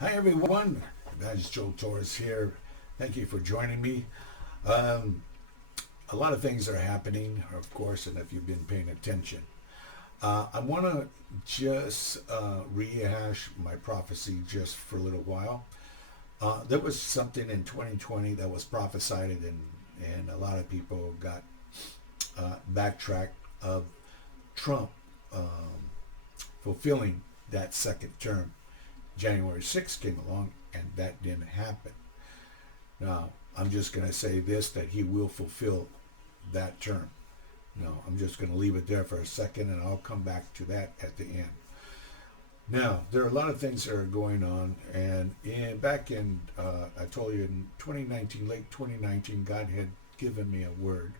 Hi everyone, Evangelist Joel Torres here. Thank you for joining me. Um, a lot of things are happening, of course, and if you've been paying attention. I want to just rehash my prophecy just for a little while. There was something in 2020 that was prophesied, and a lot of people got backtracked of Trump fulfilling that second term. January 6th came along and that didn't happen. Now, I'm just going to say this, that he will fulfill that term. No, I'm just going to leave it there for a second and I'll come back to that at the end. Now, there are a lot of things that are going on, and back in, I told you in 2019, late 2019, God had given me a word,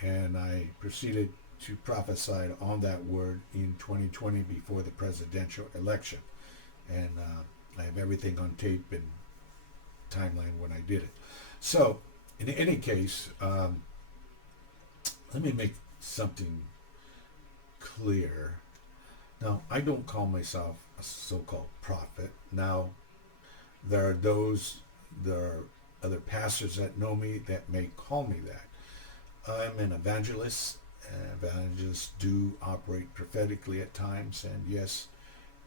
and I proceeded to prophesy on that word in 2020 before the presidential election. And I have everything on tape and timeline when I did it. So, in any case, let me make something clear. Now, I don't call myself a so-called prophet. Now, there are other pastors that know me that may call me that. I'm an evangelist. Evangelists do operate prophetically at times, and yes,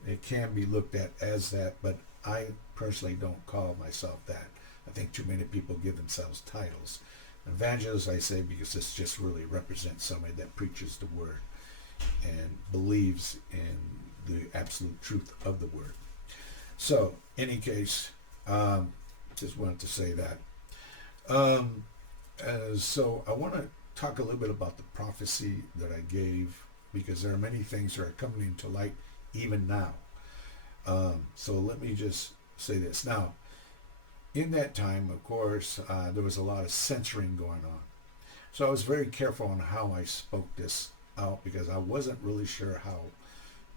it can be looked at as that, but I personally don't call myself that. I think too many people give themselves titles. Evangelist, I say, because this just really represents somebody that preaches the word and believes in the absolute truth of the word. So, any case, just wanted to say that. So I want to talk a little bit about the prophecy that I gave, because there are many things that are coming into light even now. So let me just say this. Now, in that time, of course, there was a lot of censoring going on. So I was very careful on how I spoke this out, because I wasn't really sure how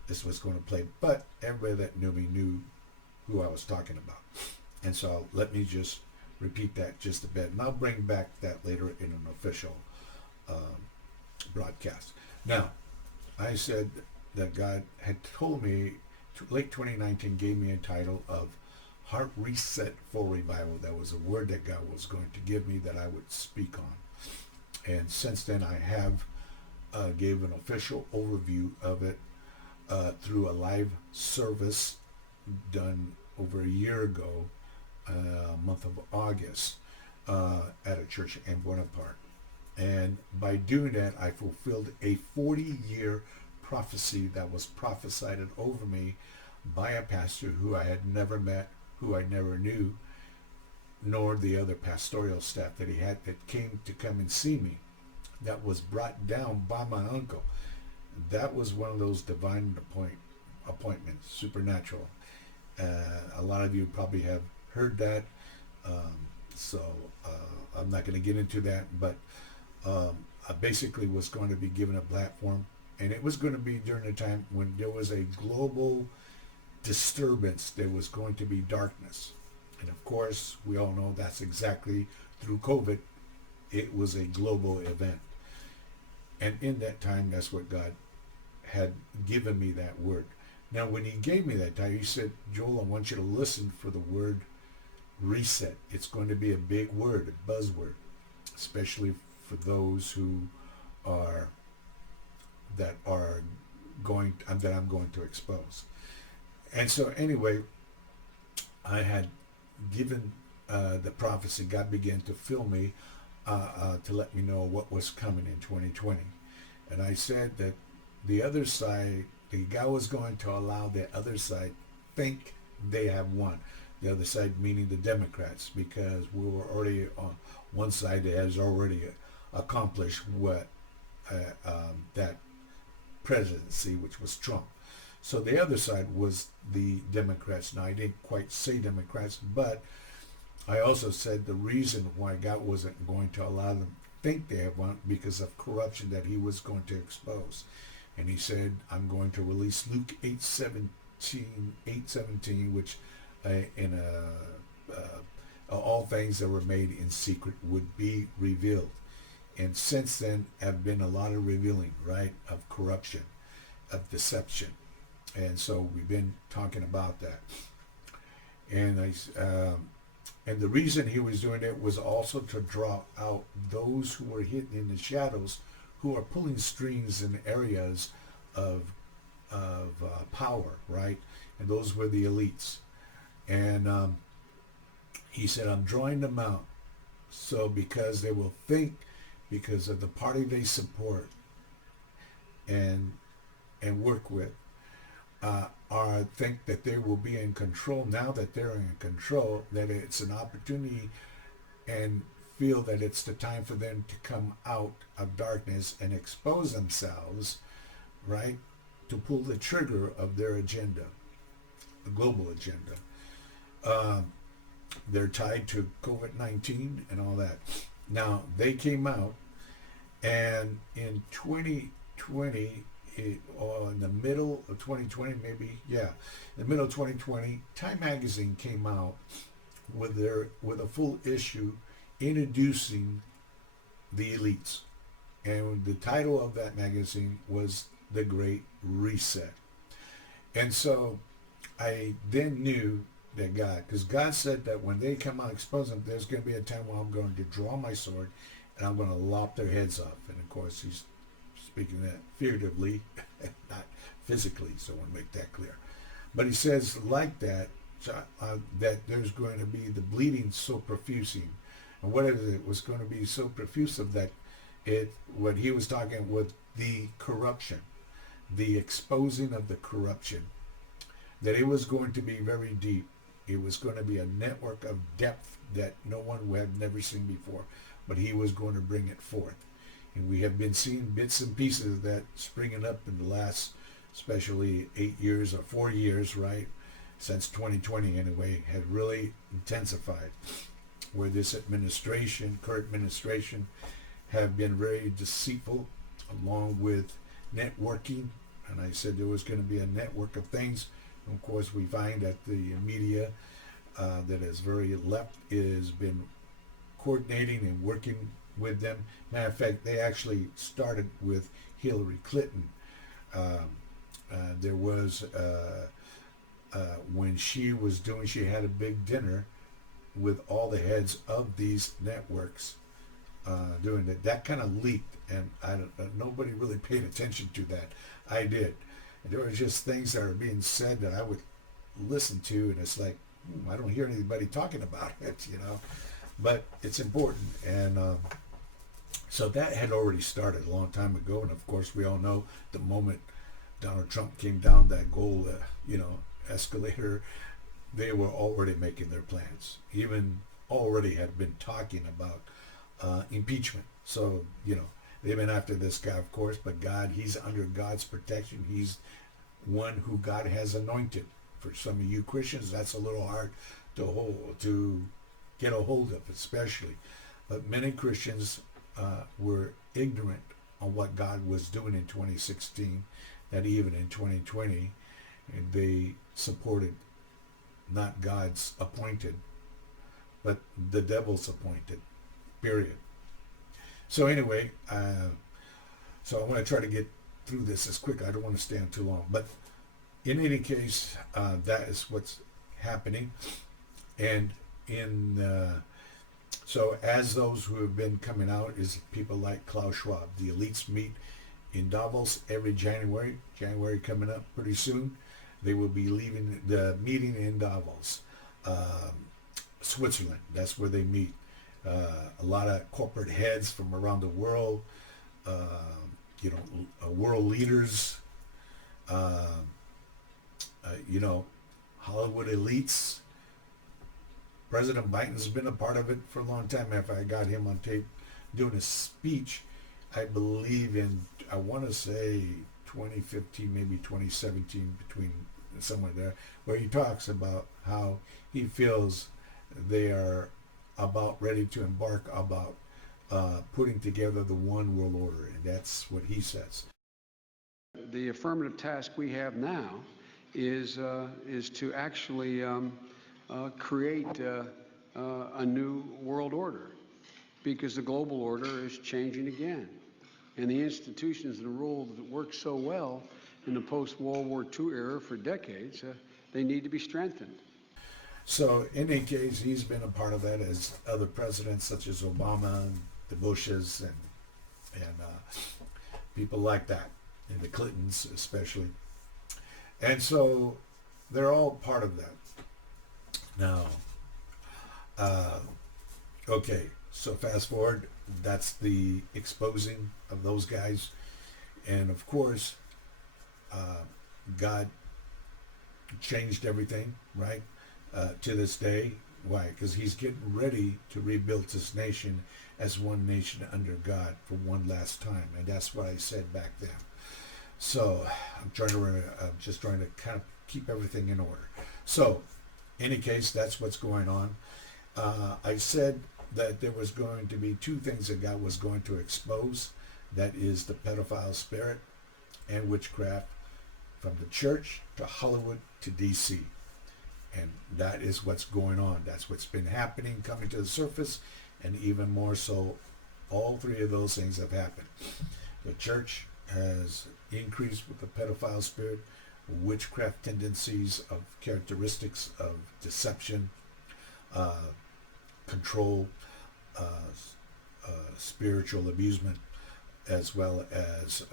this was going to play. But everybody that knew me knew who I was talking about. And so let me just repeat that just a bit. And I'll bring back that later in an official broadcast. Now, I said that God had told me, late 2019 gave me a title of Heart Reset for Revival. That was a word that God was going to give me that I would speak on. And since then I have gave an official overview of it through a live service done over a year ago, month of August, at a church in Bonaparte. And by doing that, I fulfilled a 40-year prophecy that was prophesied over me by a pastor who I had never met, who I never knew, nor the other pastoral staff that he had that came to come and see me. That was brought down by my uncle. That was one of those divine appointments, supernatural. A lot of you probably have heard that, so I'm not going to get into that, but I basically was going to be given a platform, and it was going to be during a time when there was a global disturbance. There was going to be darkness. And of course, we all know that's exactly through COVID. It was a global event. And in that time, that's what God had given me that word. Now, when he gave me that time, he said, Joel, I want you to listen for the word reset. It's going to be a big word, a buzzword, especially for those who are that I'm going to expose. And so anyway, I had given the prophecy. God began to fill me to let me know what was coming in 2020. And I said that the other side, God was going to allow the other side think they have won. The other side meaning the Democrats, because we were already on one side that has already accomplished what that presidency, which was Trump. So the other side was the Democrats. Now, I didn't quite say Democrats, but I also said the reason why God wasn't going to allow them to think they have won, because of corruption that he was going to expose. And he said, I'm going to release Luke 8:17, which in all things that were made in secret would be revealed. And since then have been a lot of revealing, right, of corruption, of deception. And so we've been talking about that. And and the reason he was doing it was also to draw out those who were hidden in the shadows, who are pulling strings in areas of power, right? And those were the elites. And he said, I'm drawing them out. So because they will think, because of the party they support and work with, or think that they will be in control. Now that they're in control, that it's an opportunity, and feel that it's the time for them to come out of darkness and expose themselves, right? To pull the trigger of their agenda, the global agenda. They're tied to COVID-19 and all that. Now, they came out, and in 2020, or in the middle of 2020, maybe, yeah, in the middle of 2020, Time Magazine came out with a full issue introducing the elites. And the title of that magazine was The Great Reset. And so I then knew that God, because God said that when they come out, expose them, there's going to be a time when I'm going to draw my sword and I'm going to lop their heads off. And of course, he's speaking that figuratively, not physically, so I want to make that clear. But he says like that, that there's going to be the bleeding so profusing. And what is it was going to be so profusive that what he was talking with the corruption, the exposing of the corruption, that it was going to be very deep. It was going to be a network of depth that no one had never seen before, but he was going to bring it forth. And we have been seeing bits and pieces of that springing up in the last, especially 8 years or 4 years, right? Since 2020 anyway, had really intensified, where this administration, current administration, have been very deceitful, along with networking. And I said there was going to be a network of things. And of course, we find that the media that is very left has been coordinating and working with them. Matter of fact, they actually started with Hillary Clinton. There was, when she had a big dinner with all the heads of these networks doing it. That kind of leaked, and nobody really paid attention to that. I did. And there were just things that are being said that I would listen to, and it's like, I don't hear anybody talking about it, but it's important. And so that had already started a long time ago. And of course, we all know the moment Donald Trump came down that gold, escalator, they were already making their plans. Even already had been talking about impeachment. So, they've been after this guy, of course, but God, he's under God's protection. He's one who God has anointed. For some of you Christians, that's a little hard to get a hold of, especially. But many Christians were ignorant on what God was doing in 2016, that even in 2020, they supported not God's appointed, but the devil's appointed, period. So anyway, so I want to try to get through this as quick. I don't want to stay on too long. But in any case, that is what's happening. And so as those who have been coming out is people like Klaus Schwab. The elites meet in Davos every January. January coming up pretty soon. They will be leaving the meeting in Davos, Switzerland. That's where they meet. A lot of corporate heads from around the world, world leaders, Hollywood elites. President Biden's been a part of it for a long time. If I got him on tape doing a speech, I believe I want to say 2015, maybe 2017, between somewhere there, where he talks about how he feels they are about ready to embark about putting together the one world order, and that's what he says. The affirmative task we have now is to actually create a new world order, because the global order is changing again, and the institutions and rules that worked so well in the post-World War II era for decades, they need to be strengthened. So in any case, he's been a part of that, as other presidents such as Obama and the Bushes and people like that, and the Clintons especially. And so they're all part of that. Now, okay, so fast forward, that's the exposing of those guys. And of course, God changed everything, right? To this day. Why? Because he's getting ready to rebuild this nation as one nation under God for one last time. And that's what I said back then. So I'm just trying to kind of keep everything in order. So, in any case, that's what's going on. I said that there was going to be two things that God was going to expose. That is the pedophile spirit and witchcraft, from the church to Hollywood to DC. And that is what's going on. That's what's been happening, coming to the surface, and even more so, all three of those things have happened. The church has increased with the pedophile spirit, witchcraft tendencies of characteristics of deception, control, spiritual abusement, as well as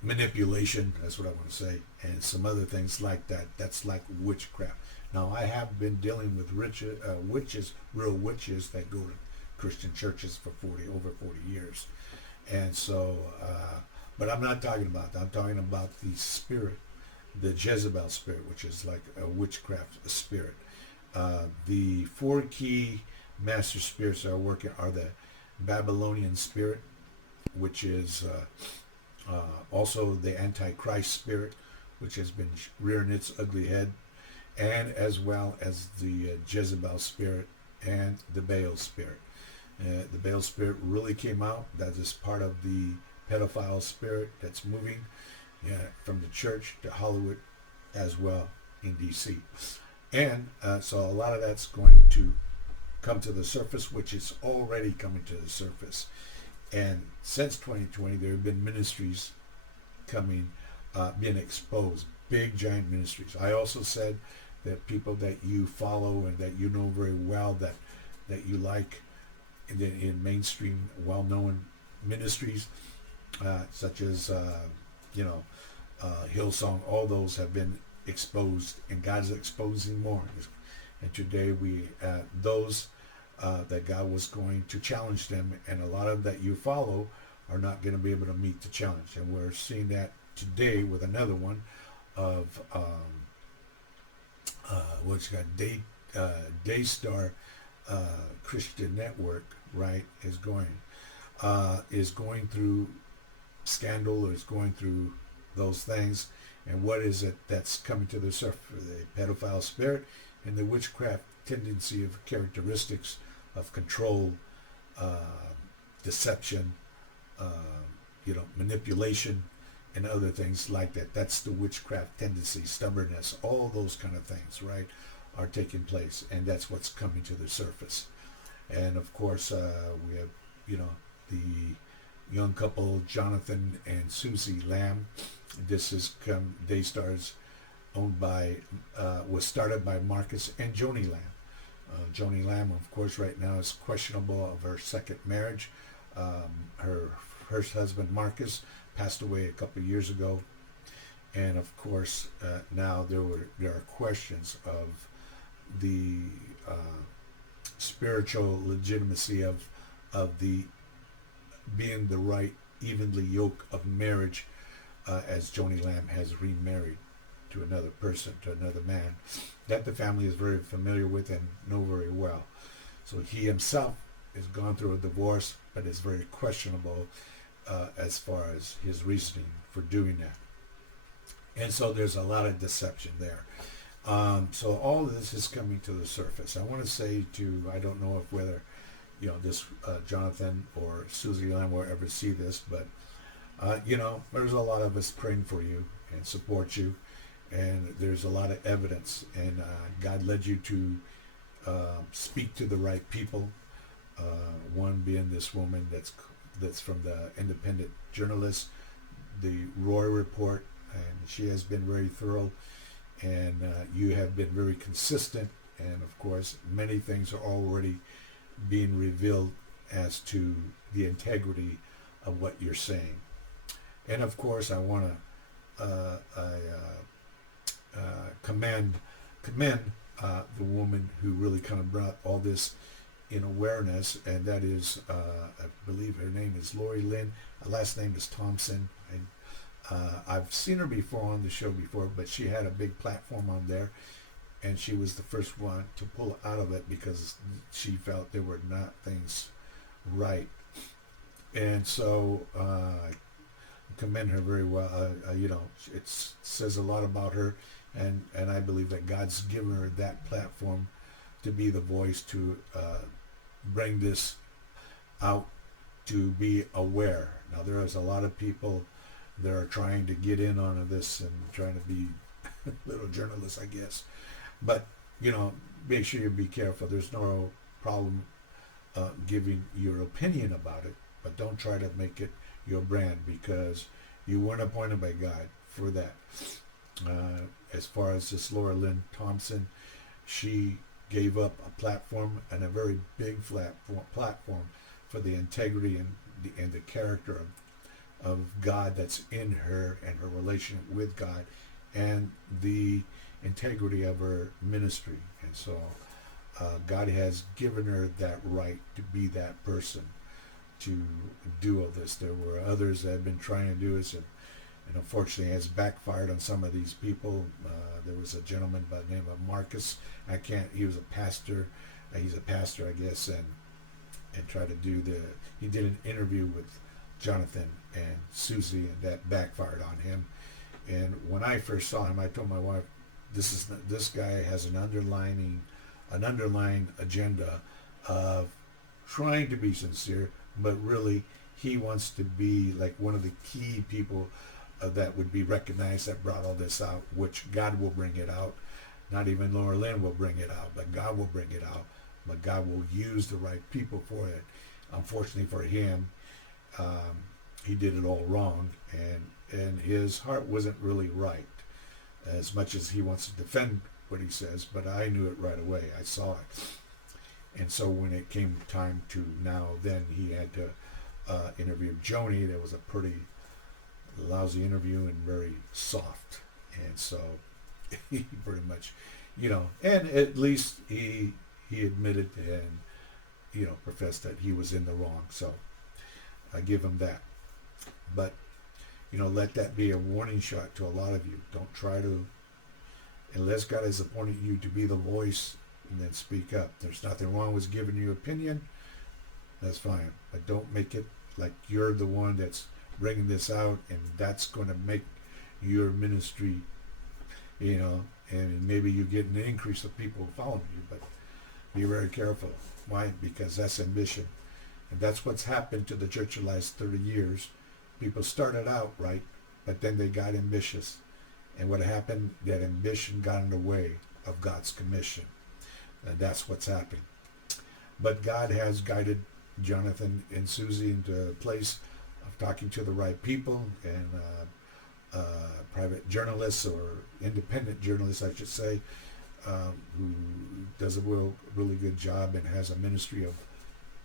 manipulation, that's what I want to say, and some other things like that. That's like witchcraft. Now, I have been dealing with witches, real witches that go to Christian churches for over 40 years. And so, but I'm not talking about that. I'm talking about the spirit, the Jezebel spirit, which is like a witchcraft spirit. The four key master spirits that are working are the Babylonian spirit, which is also the Antichrist spirit, which has been rearing its ugly head, and as well as the Jezebel spirit and the Baal spirit. The Baal spirit really came out. That is part of the pedophile spirit that's moving from the church to Hollywood as well in DC. And so a lot of that's going to come to the surface, which is already coming to the surface. And since 2020, there have been ministries coming, being exposed, big giant ministries. I also said that people that you follow and that you know very well, that you like in mainstream, well-known ministries, such as Hillsong, all those have been exposed, and God's exposing more. And today those that God was going to challenge them, and a lot of that you follow are not going to be able to meet the challenge. And we're seeing that today with another one of what's got Daystar Christian Network, right, is going through scandal, or is going through those things. And what is it that's coming to the surface? The pedophile spirit and the witchcraft tendency of characteristics of control, deception, manipulation, and other things like that. That's the witchcraft tendency, stubbornness, all those kind of things, right, are taking place, and that's what's coming to the surface. And of course, we have, the young couple, Jonathan and Susie Lamb. This is Daystar's owned by, was started by Marcus and Joni Lamb. Joni Lamb, of course, right now is questionable of her second marriage. Her first husband, Marcus, passed away a couple of years ago. And of course, now there are questions of the spiritual legitimacy of the being the right evenly yoke of marriage, as Joni Lamb has remarried to another person, to another man that the family is very familiar with and know very well. So he himself has gone through a divorce, but is very questionable as far as his reasoning for doing that. And so there's a lot of deception there. So all of this is coming to the surface. I want to say I don't know if whether this Jonathan or Susie Lamb will ever see this, but there's a lot of us praying for you and support you, and there's a lot of evidence, and God led you to speak to the right people. One being this woman that's from the Independent Journalist, the Roy Report, and she has been very thorough, and you have been very consistent, and of course many things are already being revealed as to the integrity of what you're saying. And of course I want to commend the woman who really kind of brought all this in awareness, and that is, I believe her name is Lori Lynn. Her last name is Thompson. And I've seen her before on the show before, but she had a big platform on there, and she was the first one to pull out of it because she felt there were not things right. And so I commend her very well. It says a lot about her, and I believe that God's given her that platform to be the voice to bring this out, to be aware. Now there is a lot of people that are trying to get in on this and trying to be little journalists, I guess. But make sure you be careful. There's no problem giving your opinion about it, but don't try to make it your brand, because you weren't appointed by God for that. As far as this Laura Lynn Thompson, she gave up a platform, and a very big platform for the integrity and the character of God that's in her, and her relationship with God, and the integrity of her ministry. And so God has given her that right to be that person, to do all this. There were others that have been trying to do this, and unfortunately has backfired on some of these people. There was a gentleman by the name of Marcus. He was a pastor. He's a pastor, I guess, and tried to he did an interview with Jonathan and Susie, and that backfired on him. And when I first saw him, I told my wife, this guy has an underlying agenda of trying to be sincere, but really he wants to be like one of the key people that would be recognized, that brought all this out, which God will bring it out. Not even Laura Lynn will bring it out, but God will bring it out. But God will use the right people for it. Unfortunately for him, he did it all wrong, and his heart wasn't really right, as much as he wants to defend what he says. But I knew it right away. I saw it. And so when it came time to then he had to interview Joni. That was a pretty lousy interview and very soft. And so he pretty much, and at least he admitted and, professed that he was in the wrong. So I give him that. But, let that be a warning shot to a lot of you. Don't try to, unless God has appointed you to be the voice, and then speak up. There's nothing wrong with giving your opinion. That's fine. But don't make it like you're the one that's bringing this out, and that's going to make your ministry, and maybe you get an increase of people following you. But be very careful. Why? Because that's ambition. And that's what's happened to the church the last 30 years. People started out right, but then they got ambitious. And what happened, that ambition got in the way of God's commission. And that's what's happened. But God has guided Jonathan and Susie into a place of talking to the right people, and private journalists, or independent journalists, I should say, who does a really good job and has a ministry of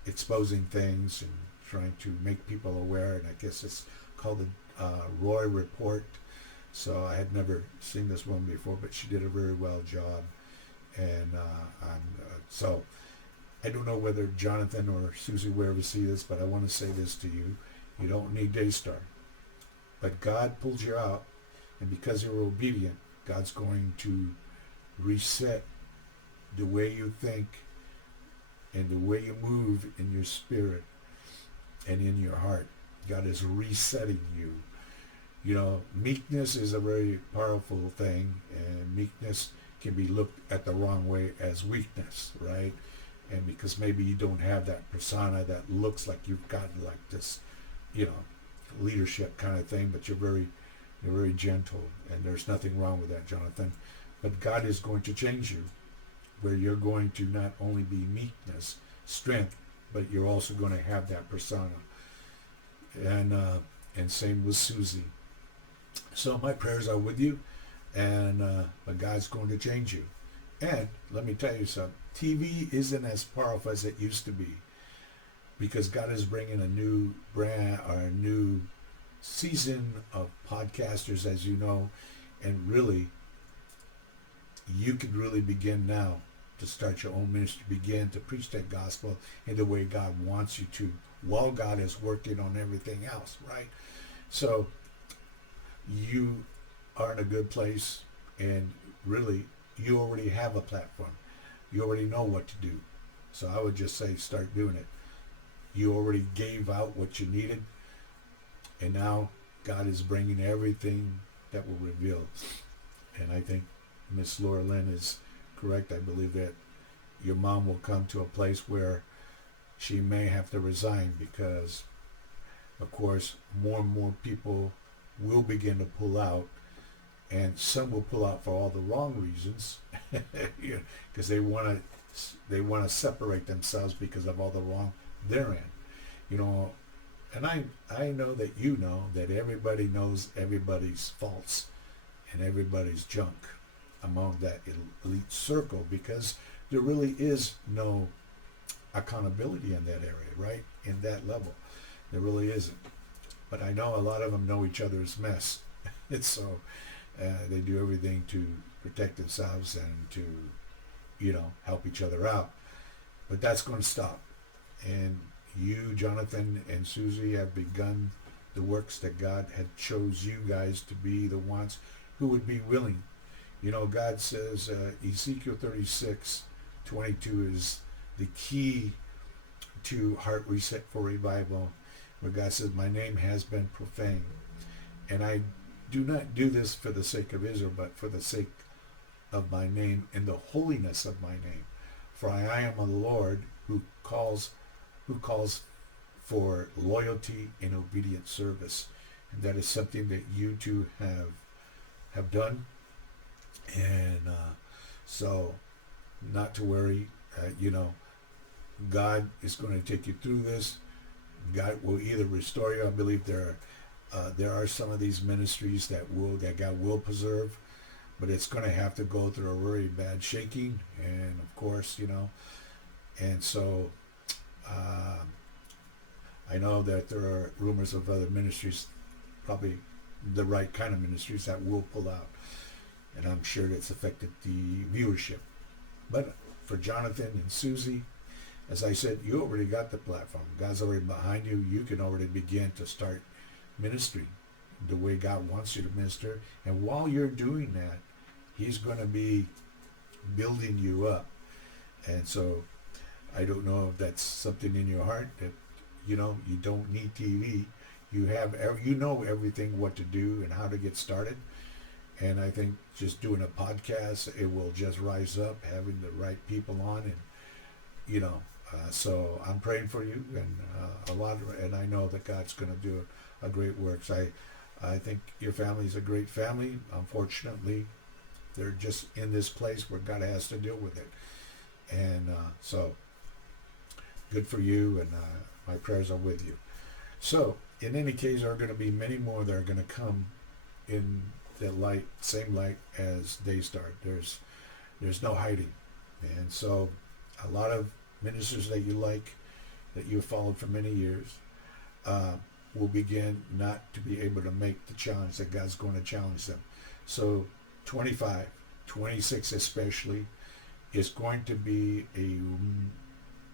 exposing things and trying to make people aware. And I guess it's called the Roy Report. So I had never seen this one before, but she did a very well job. And so I don't know whether Jonathan or Susie will ever see this, but I want to say this to you. You don't need Daystar. But God pulled you out, and because you were obedient, God's going to reset the way you think and the way you move in your spirit and in your heart. God is resetting you. Meekness is a very powerful thing, and meekness can be looked at the wrong way as weakness, right? And because maybe you don't have that persona that looks like you've got like this, leadership kind of thing, but you're very gentle, and there's nothing wrong with that, Jonathan. But God is going to change you, where you're going to not only be meekness, strength, but you're also going to have that persona. And same with Susie. So my prayers are with you, and but God's going to change you. And let me tell you something. TV isn't as powerful as it used to be, because God is bringing a new brand or a new season of podcasters, as you know, and really, you could really begin now to start your own ministry, begin to preach that gospel in the way God wants you to, while God is working on everything else, right? So you are in a good place, and really, you already have a platform. You already know what to do. So I would just say start doing it. You already gave out what you needed, and now God is bringing everything that will reveal. And I think Miss Laura Lynn is correct. I believe that your mom will come to a place where she may have to resign, because, of course, more and more people will begin to pull out, and some will pull out for all the wrong reasons, because they want to separate themselves because of all the wrong they're in, And I know that you know that everybody knows everybody's faults and everybody's junk among that elite circle, because there really is no accountability in that area, right? In that level, there really isn't. But I know a lot of them know each other's mess, and so they do everything to protect themselves and to, help each other out. But that's going to stop. And you, Jonathan and Susie, have begun the works that God had chose you guys to be the ones who would be willing. God says, Ezekiel 36:22 is the key to Heart Reset for Revival, where God says, my name has been profaned. And I do not do this for the sake of Israel, but for the sake of my name and the holiness of my name. For I am a Lord who calls for loyalty and obedient service. And that is something that you two have done. And so not to worry, God is going to take you through this. God will either restore you. I believe there are some of these ministries that God will preserve, but it's going to have to go through a very bad shaking, and of course, and so I know that there are rumors of other ministries, probably the right kind of ministries, that will pull out, and I'm sure that's affected the viewership. But for Jonathan and Susie, as I said, you already got the platform. God's already behind you. You can already begin to start ministry the way God wants you to minister. And while you're doing that, he's going to be building you up. And so I don't know if that's something in your heart that, you don't need TV. You know everything, what to do and how to get started. And I think just doing a podcast, it will just rise up, having the right people on, and, so I'm praying for you, and and I know that God's going to do a great work. So I think your family is a great family. Unfortunately, they're just in this place where God has to deal with it. And so good for you, and my prayers are with you. So in any case, there are going to be many more that are going to come in that light, same light as Daystar. There's no hiding. And so a lot of ministers that you like, that you've followed for many years, will begin not to be able to make the challenge that God's going to challenge them. So 25, 26 especially, is going to be a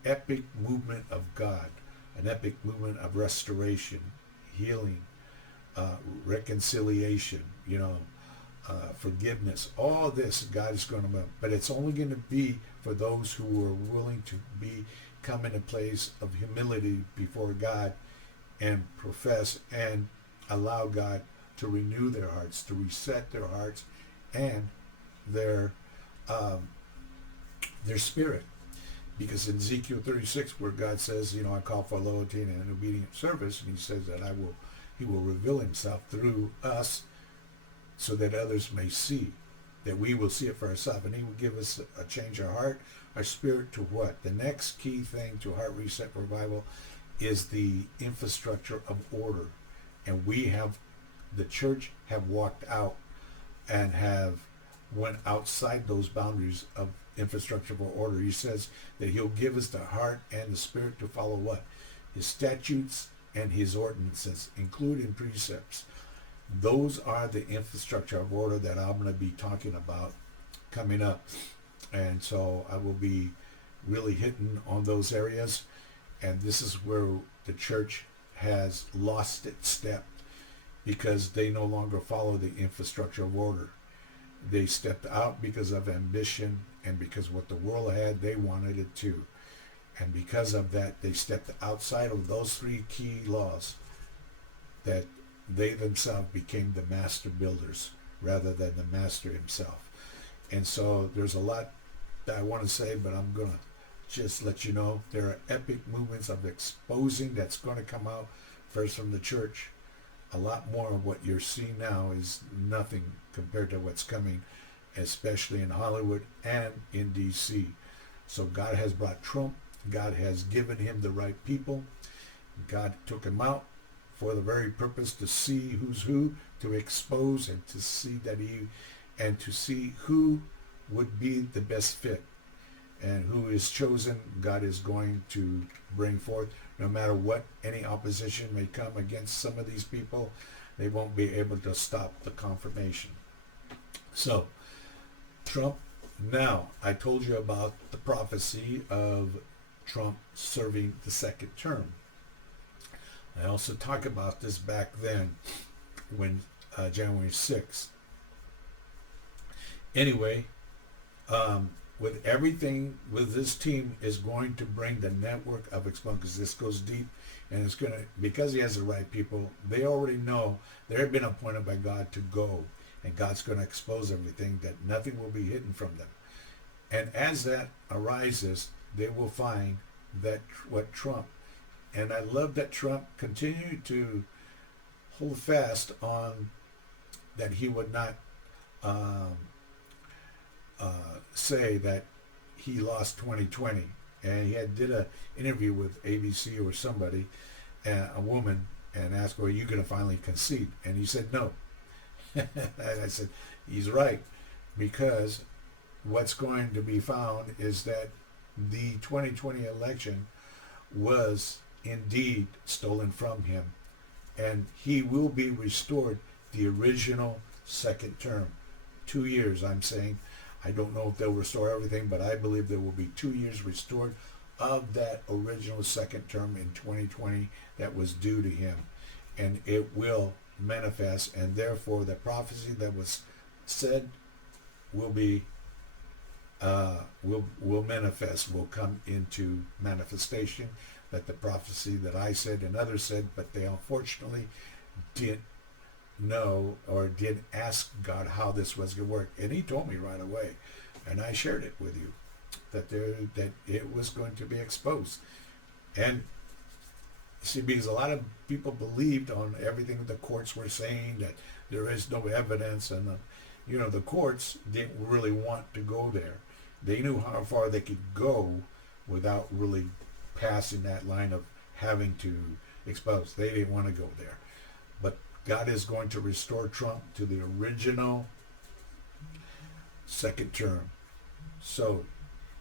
epic movement of God, an epic movement of restoration, healing, reconciliation, forgiveness. All this God is going to, but it's only going to be for those who are willing to come in a place of humility before God and profess and allow God to renew their hearts, to reset their hearts and their spirit. Because in Ezekiel 36, where God says, I call for loyalty and an obedient service, and he says that he will reveal himself through us so that others may see, that we will see it for ourselves. And he will give us a change our heart, our spirit to what? The next key thing to Heart Reset Revival is the infrastructure of order. And we have the church have walked out and have went outside those boundaries of infrastructure for order. He says that he'll give us the heart and the spirit to follow what? His statutes and his ordinances, including precepts. Those are the infrastructure of order that I'm going to be talking about coming up. And so I will be really hitting on those areas. And this is where the church has lost its step because they no longer follow the infrastructure of order. They stepped out because of ambition and because what the world had, they wanted it too. And because of that, they stepped outside of those three key laws that they themselves became the master builders rather than the master himself. And so there's a lot that I want to say, but I'm going to just let you know there are epic movements of exposing that's going to come out first from the church. A lot more of what you're seeing now is nothing compared to what's coming, especially in Hollywood and in DC. So God has brought Trump. God has given him the right people. God took him out for the very purpose to see who's who, to expose and to see to see who would be the best fit and who is chosen. God is going to bring forth, no matter what any opposition may come against some of these people, they won't be able to stop the confirmation. So, Trump, now I told you about the prophecy of Trump serving the second term. I also talked about this back then when January 6th. Anyway, with everything, with this team is going to bring the network of exposure, because this goes deep, and it's going to, because he has the right people, they already know they've been appointed by God to go, and God's going to expose everything, that nothing will be hidden from them. And as that arises, they will find that what Trump, and I love that Trump continued to hold fast on that he would not say that he lost 2020. And he did an interview with ABC or somebody, a woman, and asked, well, are you going to finally concede? And he said no. And I said, he's right, because what's going to be found is that the 2020 election was indeed stolen from him, and he will be restored the original second term. 2 years, I'm saying. I don't know if they'll restore everything, but I believe there will be 2 years restored of that original second term in 2020 that was due to him. And it will manifest, and therefore the prophecy that was said will be will manifest, will come into manifestation. That the prophecy that I said and others said, but they unfortunately didn't know or didn't ask God how this was going to work. And he told me right away, and I shared it with you, that it was going to be exposed. And see, because a lot of people believed on everything the courts were saying, that there is no evidence, and the courts didn't really want to go there. They knew how far they could go without really passing that line of having to expose. They didn't want to go there. But God is going to restore Trump to the original second term. So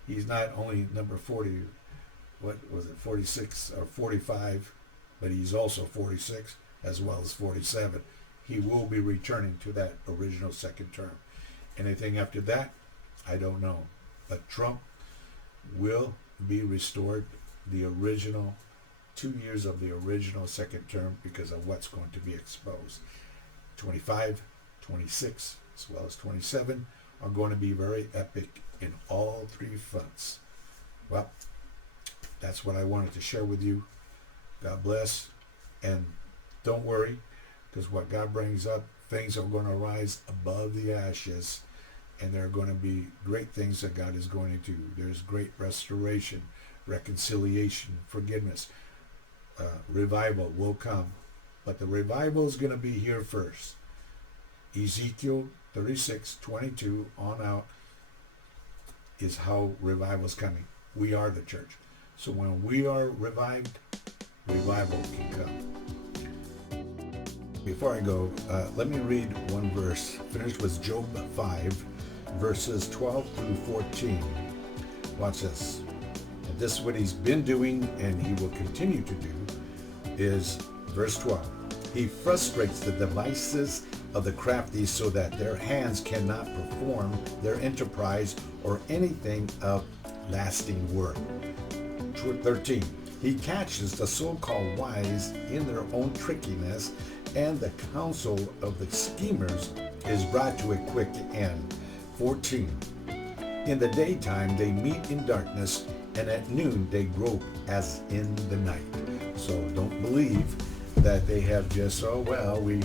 he's not only number 40, what was it, 46 or 45, but he's also 46 as well as 47. He will be returning to that original second term. Anything after that, I don't know. But Trump will be restored the original 2 years of the original second term because of what's going to be exposed. 25, 26, as well as 27 are going to be very epic in all three fronts. Well, that's what I wanted to share with you. God bless. And don't worry, because what God brings up, things are going to rise above the ashes, and there are going to be great things that God is going to do. There's great restoration, reconciliation, forgiveness. Revival will come, but the revival is going to be here first. Ezekiel 36:22 on out is how revival is coming. We are the church. So when we are revived, revival can come. Before I go, let me read one verse. Finished with Job 5, verses 12 through 14. Watch this. And this is what he's been doing and he will continue to do, is verse 12. He frustrates the devices of the crafty so that their hands cannot perform their enterprise or anything of lasting worth. 13. He catches the so-called wise in their own trickiness, and the counsel of the schemers is brought to a quick end. 14. In the daytime they meet in darkness, and at noon they grope as in the night. So don't believe that they have just, oh well, we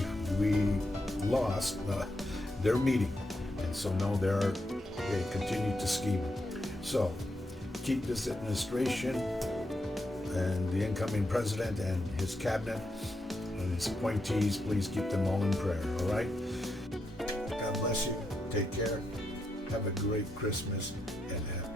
lost. They're meeting, and so no, they continue to scheme. So keep this administration and the incoming president and his cabinet and his appointees, please keep them all in prayer, all right? God bless you. Take care. Have a great Christmas and happy